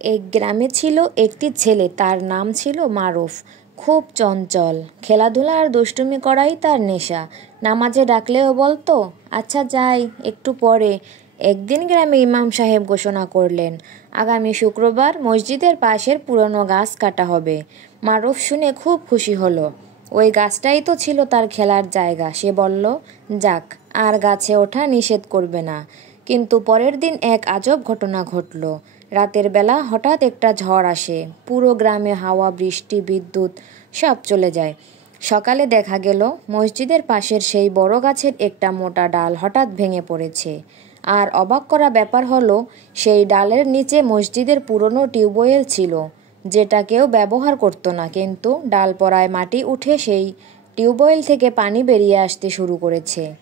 এক গ্রামে ছিল একটি ছেলে, তার নাম ছিল মারুফ। খুব চঞ্চল, খেলাধুলা আর দুষ্টুমি করাই তার নেশা। নামাজে ডাকলেও বলতো, আচ্ছা যাই, একটু পরে। একদিন গ্রামে ইমাম সাহেব ঘোষণা করলেন, আগামী শুক্রবার মসজিদের পাশের পুরনো গাছ কাটা হবে। মারুফ শুনে খুব খুশি হলো। ওই গাছটাই তো ছিল তার খেলার জায়গা। সে বলল, যাক, আর গাছে ওঠা নিষেধ করবে না। কিন্তু পরের দিন এক আজব ঘটনা ঘটল। রাতের বেলা হঠাৎ একটা ঝড় আসে। পুরো গ্রামে হাওয়া, বৃষ্টি, বিদ্যুৎ সব চলে যায়। সকালে দেখা গেল মসজিদের পাশের সেই বড় গাছের একটা মোটা ডাল হঠাৎ ভেঙে পড়েছে। আর অবাক করা ব্যাপার হলো, সেই ডালের নিচে মসজিদের পুরনো টিউবওয়েল ছিল, যেটা কেউ ব্যবহার করতো না। কিন্তু ডাল পড়ায় মাটি উঠে সেই টিউবওয়েল থেকে পানি বেরিয়ে আসতে শুরু করেছে।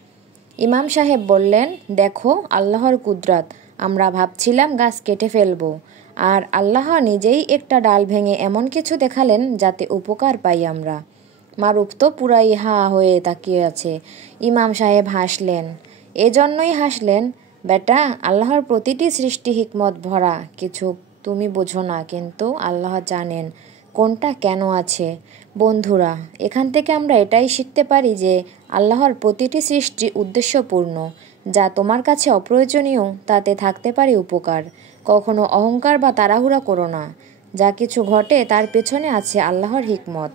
ইমাম সাহেব বললেন, দেখো আল্লাহর কুদরত। আমরা ভাবছিলাম গাছ কেটে ফেলবো, আর আল্লাহ নিজেই একটা ডাল ভেঙে এমন কিছু দেখালেন যাতে উপকার পাই আমরা। মারুফ তো পুরাই হা হয়ে তাকিয়ে আছে। ইমাম সাহেব হাসলেন। এজন্যই হাসলেন, বেটা, আল্লাহর প্রতিটি সৃষ্টি হিকমত ভরা কিছু। তুমি বোঝো না, কিন্তু আল্লাহ জানেন কোনটা কেন আছে। বন্ধুরা, এখান থেকে আমরা এটাই শিখতে পারি যে আল্লাহর প্রতিটি সৃষ্টি উদ্দেশ্যপূর্ণ। যা তোমার কাছে অপ্রয়োজনীয়, তাতে থাকতে পারে উপকার। কখনো অহংকার বা তাড়াহুড়া করো না। যা কিছু ঘটে তার পেছনে আছে আল্লাহর হিকমত।